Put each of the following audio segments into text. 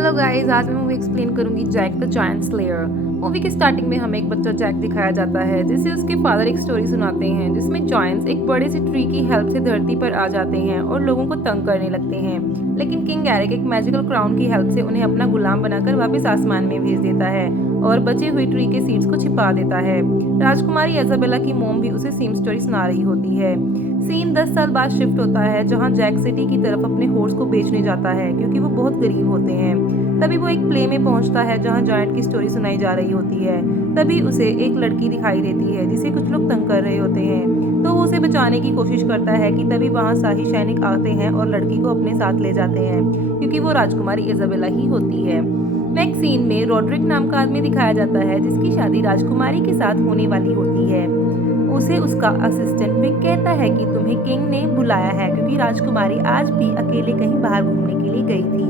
Hello guys, आज मैं movie explain करूंगी Jack the Giant Slayer. Movie के स्टार्टिंग में हमें एक बच्चा जैक दिखाया जाता है जिसे उसके फादर एक स्टोरी सुनाते हैं जिसमें जायंट्स एक बड़े से ट्री की हेल्प से धरती पर आ जाते हैं और लोगों को तंग करने लगते हैं। लेकिन किंग एरिक एक मैजिकल क्राउन की हेल्प से उन्हें अपना गुलाम बनाकर वापस आसमान में भेज देता है और बचे हुए ट्री के सीड्स को छिपा देता है। राजकुमारी इजाबेला की मोम भी उसे सेम स्टोरी सुना रही होती है। सीन 10 साल बाद शिफ्ट होता है जहां जैक सिटी की तरफ अपने हॉर्स को बेचने जाता है क्योंकि वो बहुत गरीब होते हैं। तभी वो एक प्ले में पहुंचता है जहां जायंट की स्टोरी सुनाई जा रही होती है। तभी उसे एक लड़की दिखाई देती है जिसे कुछ लोग तंग कर रहे होते हैं, तो वो उसे बचाने की कोशिश करता है कि तभी वहां शाही सैनिक आते हैं और लड़की को अपने साथ ले जाते हैं क्योंकि वो राजकुमारी इजाबेला ही होती है। नेक्स्ट सीन में रॉड्रिक नाम का आदमी दिखाया जाता है जिसकी शादी राजकुमारी के साथ होने वाली होती है। उसे उसका असिस्टेंट विक कहता है कि तुम्हें किंग ने बुलाया है क्योंकि राजकुमारी आज भी अकेले कहीं बाहर घूमने के लिए गई थी।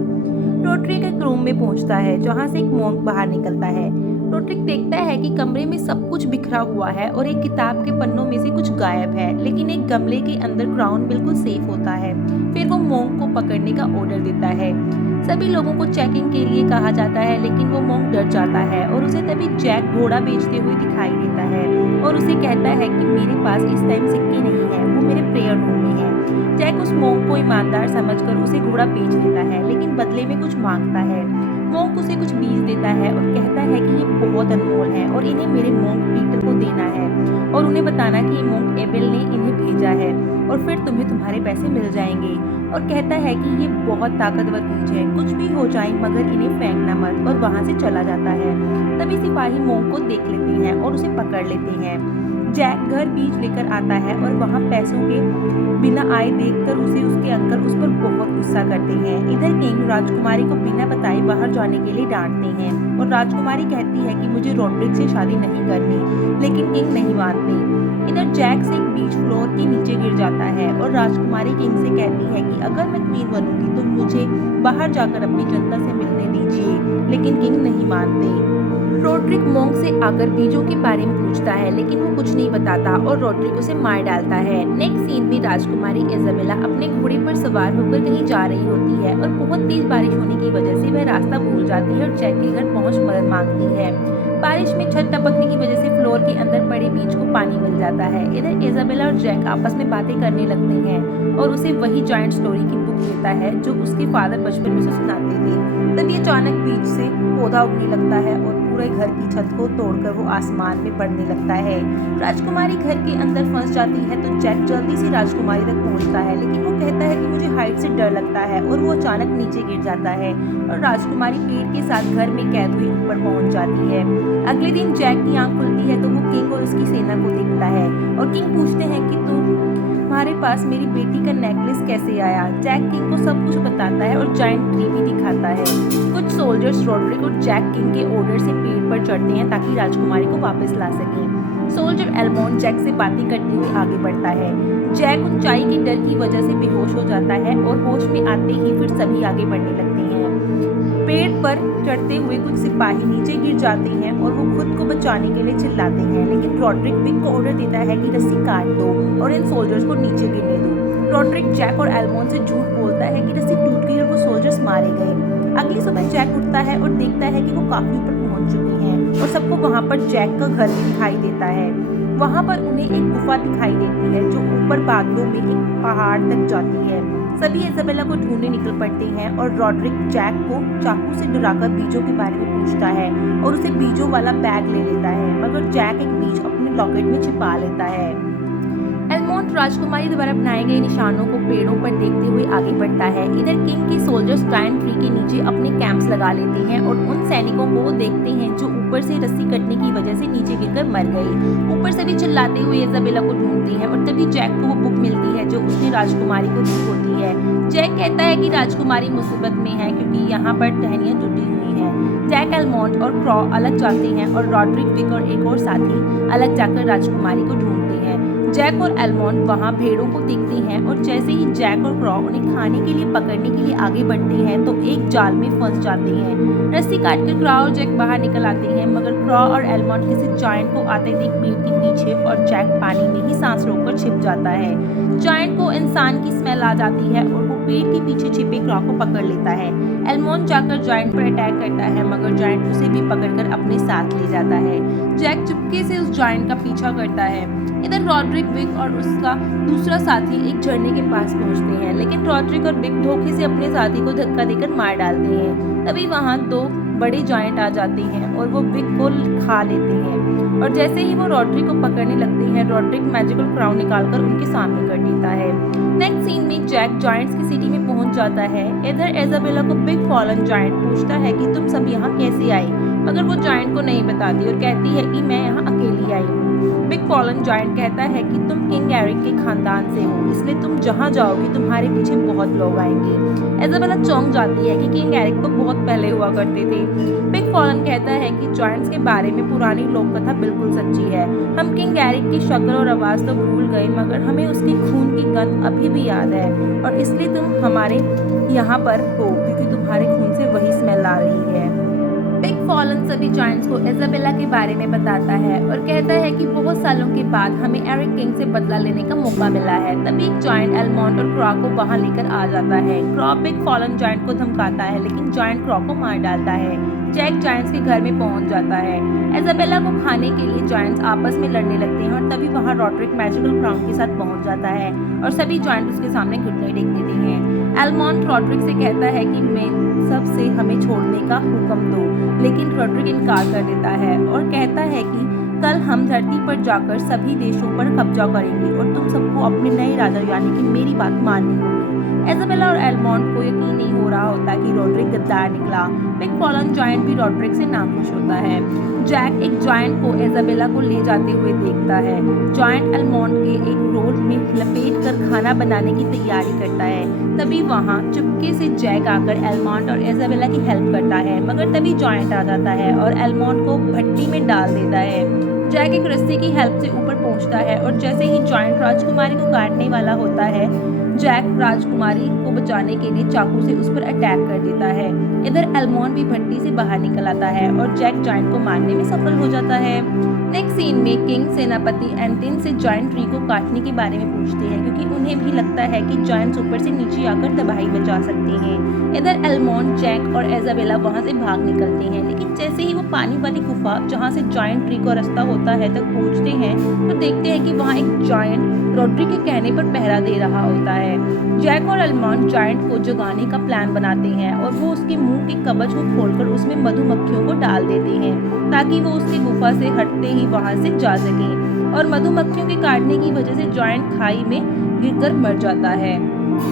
रोड्रिक एक रूम में पहुंचता है जहां से एक मॉन्क बाहर निकलता है। रोड्रिक देखता है कि कमरे में सब कुछ बिखरा हुआ है और एक किताब के पन्नों में से कुछ गायब है, लेकिन एक गमले के अंदर क्राउन बिल्कुल सेफ होता है। फिर वो मॉन्क को पकड़ने का ऑर्डर देता है। सभी लोगों को चेकिंग के लिए कहा जाता है, लेकिन वो मॉन्क डर जाता है और उसे तभी जैक घोड़ा बेचते हुए दिखाई देता है और उसे कहता है कि मेरे पास इस टाइम सिक्के नहीं है, वो मेरे प्रेयर रूम में है। जैक उस मॉन्क को ईमानदार समझकर उसे घोड़ा बेच देता है, लेकिन बदले में कुछ मांगता है। मॉन्क उसे कुछ बीज देता है और कहता है कि ये बहुत अनमोल है और इन्हें मेरे मॉन्क पीटर को देना है और उन्हें बताना कि मॉन्क एबेल ने इन्हें भेजा है और फिर तुम्हें तुम्हारे पैसे मिल जाएंगे। और कहता है कि ये बहुत ताकतवर बीज है, कुछ भी हो जाए मगर इन्हें फेंकना मत, और वहां से चला जाता है। तभी सिपाही मॉन्क को देख लेते हैं और उसे पकड़ लेते हैं। जैक घर बीज लेकर आता है और वहाँ पैसों के बिना आए देखकर उसे उसके अंकल उस पर बहुत गुस्सा करते हैं। इधर किंग राजकुमारी को बिना बताए बाहर जाने के लिए डांटते हैं और राजकुमारी कहती है कि मुझे रॉड्रिक से शादी नहीं करनी, लेकिन किंग नहीं मानते। इधर जैक से एक बीच फ्लोर के नीचे गिर जाता है और राजकुमारी किंग से कहती है कि अगर मैं क्वीन बनूंगी तो मुझे बाहर जाकर अपनी जनता से मिलने दीजिए, लेकिन किंग नहीं मानते। रॉड्रिक मॉन्क से आकर बीजों के बारे में पूछता है, लेकिन वो कुछ नहीं बताता और रॉड्रिक उसे मार डालता है। नेक्स्ट सीन में राजकुमारी इजाबेला अपने घोड़े पर सवार होकर कहीं जा रही होती है और बहुत तेज बारिश होने की वजह से वह रास्ता भूल जाती है और जैक के घर पहुंच मदद मांगती है। बारिश में छत टपकने की वजह से फ्लोर के अंदर पड़े बीज को पानी मिल जाता है। इधर इजाबेला और जैक आपस में बातें करने लगते हैं और उसे वही जायंट स्टोरी की बुक देता है जो उसके फादर बचपन में उसे सुनाते थे। तभी अचानक बीज से पौधा उगने लगता है और पूरे घर की छत को तोड़कर वो आसमान में बढ़ने लगता है। राजकुमारी घर के अंदर फंस जाती है तो जैक जल्दी से राजकुमारी तक पहुंचता है, लेकिन वो कहता है कि मुझे हाइट से डर लगता है और वो अचानक नीचे गिर जाता है और राजकुमारी पेड़ के साथ घर में कैद हुई ऊपर पहुंच जाती है। अगले दिन जैक की आंख खुलती है तो वो किंग और उसकी सेना को देखता है और किंग पूछते हैं कि तुम्हारे पास मेरी बेटी का नेकलेस कैसे आया। जैक किंग को सब कुछ बताता है और जायंट ट्री भी दिखाता है। कुछ सोल्जर्स रॉड्रिक और जैक किंग के ऑर्डर से पेड़ पर चढ़ते हैं ताकि राजकुमारी को वापस ला सकें। सोल्जर एल्मोंड जैक से बातें करते हुए आगे बढ़ता है। जैक ऊंचाई के डर की वजह से बेहोश हो जाता है और होश में आते ही फिर सभी आगे बढ़ने लगते हैं। पेड़ पर चढ़ते हुए कुछ सिपाही नीचे गिर जाते हैं और वो खुद को बचाने के लिए चिल्लाते हैं, लेकिन रॉड्रिक विक को ऑर्डर देता है कि रस्सी काट दो और इन सोल्जर्स को नीचे गिरने दो। रॉड्रिक जैक और एल्मोंड से झूठ बोलता है कि रस्सी टूट गई और वो सोल्जर्स मारे गए। अगली सुबह जैक उठता है और देखता है कि वो काफी ऊपर पहुंच चुके हैं और सबको वहां पर जैक का घर भी दिखाई देता है। वहां पर उन्हें एक गुफा दिखाई देती है जो ऊपर बादलों में एक पहाड़ तक जाती है। सभी इजाबेला को ढूंढने निकल पड़ते हैं और रॉड्रिक जैक को चाकू से डराकर बीजों के बारे में पूछता है और उसे बीजों वाला बैग ले लेता है, मगर जैक एक बीज अपने लॉकेट में छिपा लेता है। एल्मोंड राजकुमारी द्वारा बनाए गए निशानों को पेड़ों पर देखते हुए आगे बढ़ता है। इधर किंग के सोल्जर्स जायंट ट्री के नीचे अपने कैंप्स लगा लेते हैं और उन सैनिकों को देखते हैं जो ऊपर से रस्सी कटने की वजह से नीचे गिरकर मर गए। ऊपर सभी चिल्लाते हुए इजाबेला को ढूंढते हैं और तभी जैक को वो बुक मिलती है जो उसने राजकुमारी को दी होती है। जैक कहता है कि राजकुमारी मुसीबत में है क्योंकि यहाँ पर टहनियाँ टूटी हुई हैं। जैक एल्मोंड और क्रॉ अलग जाते हैं और रॉड्रिक विक और एक और साथी अलग जाकर राजकुमारी को ढूंढते हैं। जैक और एल्मोंड वहां भेड़ों को देखते हैं और जैसे ही जैक और क्रॉ उन्हें खाने के लिए पकड़ने के लिए आगे बढ़ते हैं तो एक जाल में फंस जाते हैं। रस्सी काटकर क्रॉ और जैक बाहर निकल आते हैं, मगर क्रॉ और एल्मोंड किसी जायंट को आते देख पेड़ के पीछे और जैक पानी में ही सांस रोककर छिप जाता है। जायंट को इंसान की स्मेल आ जाती है और वो पेड़ के पीछे छिपे क्रॉ को पकड़ लेता है। एलमोंड जाकर जॉइंट पर अटैक करता है मगर जॉइंट उसे भी पकड़कर अपने साथ ले जाता है। जैक चुपके से उस जॉइंट का पीछा करता है। इधर रॉड्रिक, विक और उसका दूसरा साथी एक झरने के पास पहुंचते हैं, लेकिन रॉड्रिक और विक धोखे से अपने साथी को धक्का देकर मार डालते हैं। तभी वहां दो बड़े जॉइंट आ जाते हैं और वो विक को खा लेते हैं। और जैसे ही वो रॉड्रिक को पकड़ने लगते हैं, रॉड्रिक मैजिकल क्राउन निकालकर उनके सामने कर देता है। नेक्स्ट सीन में जैक जॉइंट्स की सिटी में पहुंच जाता है। इधर इजाबेला को बिग फॉलन जॉइंट पूछता है कि तुम सब यहाँ कैसे आई, मगर वो जॉइंट को नहीं बताती और कहती है कि मैं यहाँ अकेली आई हूँ। बिग फॉलन जॉइंट कहता है कि तुम किंग एरिक के खानदान से हो, इसलिए तुम जहाँ जाओगी तुम्हारे पीछे बहुत लोग आएंगे। इजाबेला चौंक जाती है कि किंग एरिक तो बहुत पहले हुआ करते थे। बिग फॉलन कहता है कि जॉइंट्स के बारे में पुरानी लोक कथा बिल्कुल सच्ची है। हम किंग एरिक की शक्ल और आवाज तो भूल गए, मगर हमें उसकी खून की गंध अभी भी याद है, और इसलिए तुम हमारे यहाँ पर हो क्योंकि तुम्हारे खून से वही स्मेल आ रही है। बिग फॉलन सभी जॉइंट्स को इजाबेला के बारे में बताता है और कहता है कि बहुत सालों के बाद हमें एरिक किंग से बदला लेने का मौका मिला है। तभी एक जॉइंट एलमोंड और क्रॉ को वहां लेकर आ जाता है। क्रॉ बिग फॉलन जॉइंट को धमकाता है, लेकिन जॉइंट क्रॉ को मार डालता है। जैक जॉइंट्स के घर में पहुंच जाता है। इजाबेला को खाने के लिए जॉइंट्स आपस में लड़ने लगते हैं और तभी वहां रॉड्रिक मैजिकल क्राउन के साथ पहुंच जाता है और सभी जॉइंट उसके सामने घुटने टेक देते हैं। एलमोंड रॉड्रिक से कहता है कि मैं सबसे हमें छोड़ने का हुक्म दो, लेकिन रॉड्रिक इनकार कर देता है और कहता है कि कल हम धरती पर जाकर सभी देशों पर कब्जा करेंगे और तुम सबको अपने नए राजा यानी कि मेरी बात माननी होगी। इजाबेला और एलमोंड को यकीन नहीं हो रहा होता कि रॉड्रिक गद्दार निकला। बिग फॉलन जॉइंट भी रॉड्रिक से नाखुश होता है। जैक एक जॉइंट को इजाबेला को ले जाते हुए देखता है। जॉइंट एलमोंड के एक रोल में लपेट कर खाना बनाने की तैयारी करता है। तभी वहां चुपके से जैक आकर एलमोंड और इजाबेला की हेल्प करता है, मगर तभी जॉइंट आ जाता है और एलमोंड को भट्टी में डाल देता है। जैक एक रस्सी की हेल्प से ऊपर पहुंचता है और जैसे ही जॉइंट राजकुमारी को काटने वाला होता है, जैक राजकुमारी को बचाने के लिए चाकू से उस पर अटैक कर देता है। इधर एलमोंड भी भट्टी से बाहर निकल आता है और जैक जॉइंट को मारने में सफल हो जाता है। नेक्स्ट सीन में किंग सेनापति एंटिन से जॉइंट ट्री को काटने के बारे में पूछते हैं, क्योंकि उन्हें भी लगता है कि जॉइंट्स ऊपर से नीचे आकर तबाही मचा सकते हैं। इधर एलमोंड, जैक और इजाबेला वहां से भाग निकलते हैं, लेकिन जैसे ही वो पानी वाली गुफा जहां से जॉइंट ट्री का रास्ता होता है तक पहुंचते हैं तो देखते हैं कि वहां एक जॉइंट रॉड्रिक के कहने पर पहरा दे रहा होता है। जैक और एलमोंड जॉइंट को जगाने का प्लान बनाते हैं और वो उसके मुंह के कवच को खोलकर उसमें मधुमक्खियों को डाल देते हैं ताकि वो उसकी गुफा से हटते ही वहां से जा सके, और मधुमक्खियों के काटने की वजह से जॉइंट खाई में गिरकर मर जाता है।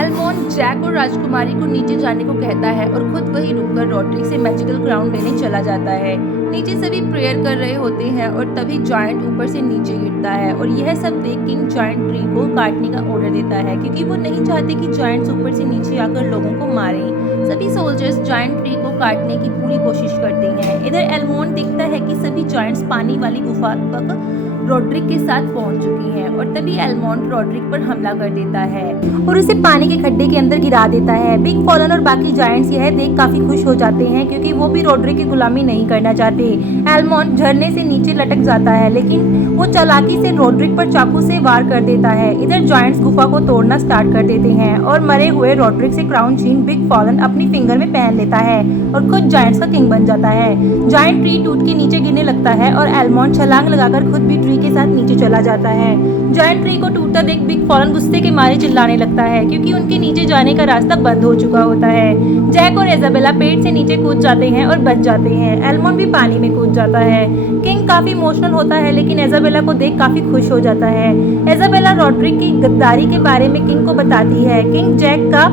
एलमोंड जैक और राजकुमारी को नीचे जाने को कहता है और खुद वही रुककर रॉड्रिक से मैजिकल क्राउन लेने चला जाता है। नीचे सभी प्रेयर कर रहे होते हैं और तभी जॉइंट ऊपर से नीचे गिरता है और यह सब देख किंग जॉइंट ट्री को काटने का ऑर्डर देता है, क्योंकि वो नहीं चाहते कि जॉइंट्स ऊपर से नीचे आकर लोगों को मारें। सभी सोल्जर्स जॉइंट ट्री को काटने की पूरी कोशिश करते हैं। इधर एलमोंड देखता है कि सभी जॉइंट्स पानी वाली गुफा तक रॉड्रिक के साथ पहुंच चुकी हैं और तभी एलमोंड रॉड्रिक पर हमला कर देता है और उसे पानी के खड्डे के अंदर गिरा देता है। बिग फॉलन और बाकी जायंट्स यह देख काफी खुश हो जाते हैं, क्योंकि वो भी रॉड्रिक की गुलामी नहीं करना चाहते। एलमोंड झरने से नीचे लटक जाता है, लेकिन वो चालाकी से रॉड्रिक पर चाकू से वार कर देता है। इधर जायंट्स गुफा को तोड़ना स्टार्ट कर देते हैं और मरे हुए रॉड्रिक से क्राउन छीन बिग फॉलन अपनी फिंगर में पहन लेता है और खुद जायंट्स का किंग बन जाता है। जायंट ट्री टूट के नीचे गिरने लगता है और एलमोंड छलांग लगाकर खुद भी ट्री के साथ नीचे चला जाता है। जायंट ट्री को टूटता देख बिग फॉलन गुस्से के मारे चिल्लाने लगता है, क्योंकि उनके नीचे जाने का रास्ता बंद हो चुका होता है। जैक और इजाबेला पेड़ से नीचे कूद जाते हैं और बच जाते हैं। एलमोंड भी पानी में कूद जाता है। किंग काफी इमोशनल होता है, लेकिन इजाबेला को देख काफी खुश हो जाता है। इजाबेला रॉड्रिक की गद्दारी के बारे में किंग को बताती है। किंग जैक का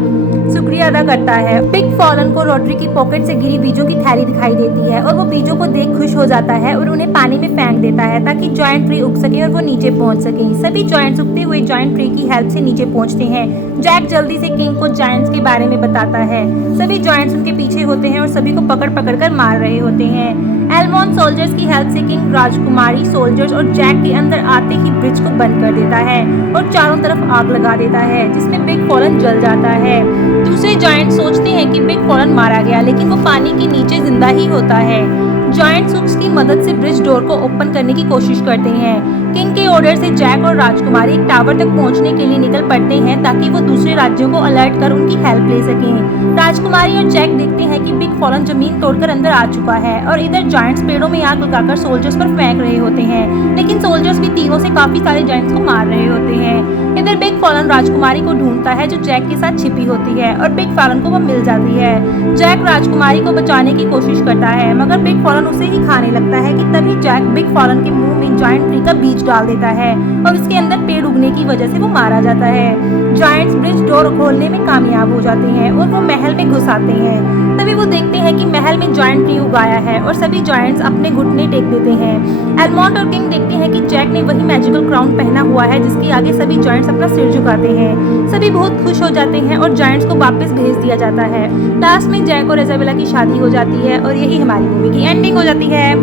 शुक्रिया अदा करता है। बिग फॉलन को रॉड्रिक की पॉकेट से गिरी बीजों की थैली दिखाई देती है और वो बीजों को देख खुश हो जाता है और उन्हें पानी में फेंक देता है ताकि जॉइंट ट्री उग सके और वो नीचे पहुंच सके। सभी जॉइंट्स उगते हुए जॉइंट ट्री की हेल्प से नीचे पहुंचते हैं। जैक जल्दी से किंग को जॉइंट्स के बारे में बताता है। सभी जॉइंट्स उनके पीछे होते हैं और सभी को पकड़ पकड़ कर मार रहे होते हैं। एलमोंड सोल्जर्स की हेल्प से किंग राजकुमारी, सोल्जर्स और जैक के अंदर आते ही ब्रिज को बंद कर देता है और चारों तरफ आग लगा देता है, जिसमें बिग फॉलन जल जाता है। दूसरे जॉइंट सोचते हैं कि बिग फॉलन मारा गया, लेकिन वो पानी के नीचे जिंदा ही होता है। जायंट हुक्स की मदद से ब्रिज डोर को ओपन करने की कोशिश करते हैं। किंग के ऑर्डर से जैक और राजकुमारी एक टावर तक पहुंचने के लिए निकल पड़ते हैं ताकि वो दूसरे राज्यों को अलर्ट कर उनकी हेल्प ले सकें। राजकुमारी और जैक देखते हैं कि बिग फॉलन जमीन तोड़कर अंदर आ चुका है और इधर जायंट्स पेड़ों में आग लगाकर सोल्जर्स पर फेंक रहे होते हैं, लेकिन सोल्जर्स भी तीरों से काफी सारे जायंट्स को मार रहे होते हैं। इधर बिग फॉलन राजकुमारी को ढूंढता है जो जैक के साथ छिपी होती है और बिग फॉलन को वो मिल जाती है। जैक राजकुमारी को बचाने की कोशिश करता है मगर बिग फॉलन उसे ही खाने लगता है कि तभी जैक बिग फॉलन के मुंह में जायंट ट्री का बीज डाल देता है और उसके अंदर पेड़ उगने की वजह से वो मारा जाता है। जायंट्स ब्रिज डोर खोलने में कामयाब हो जाते हैं और वो महल में घुस आते हैं। तभी वो देखते हैं कि महल में जायंट ट्री उगाया है और सभी जायंट्स अपने घुटने टेक देते हैं। एलमोंड और किंग देखते हैं कि जैक ने वही मैजिकल क्राउन पहना हुआ है जिसके आगे सभी जायंट्स अपना सिर झुकाते हैं। सभी बहुत खुश हो जाते हैं और जायंट्स को वापस भेज दिया जाता है। लास्ट में जैक और इजाबेला की शादी हो जाती है और यही हमारी मूवी की एंडिंग हो जाती है।